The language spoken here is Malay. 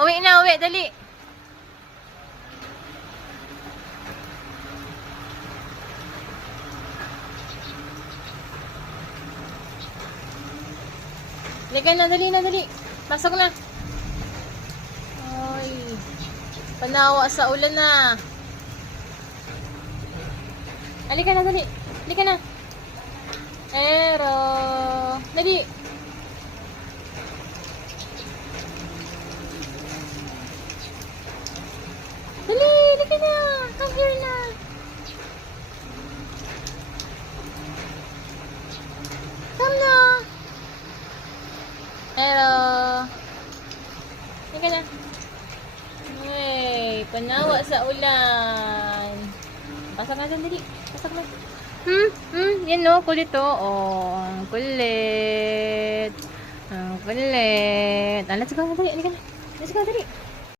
Uwi na, uwi. Dali. Halika na, dali na, dali. Pasok na. Ay. Panawa sa ulan na. Halika na, dali. Halika na. Pero. Dali. Dali, halika na. Here na. Come na. Pero. Halika na. Hey, panawa sa ulan. Pasok na dyan, dali. Pasok. Hmm, hmm, yan no, kulit to. Oh, kulit. Ang kulit. Ah, let's go, dali, halika na. Let's go.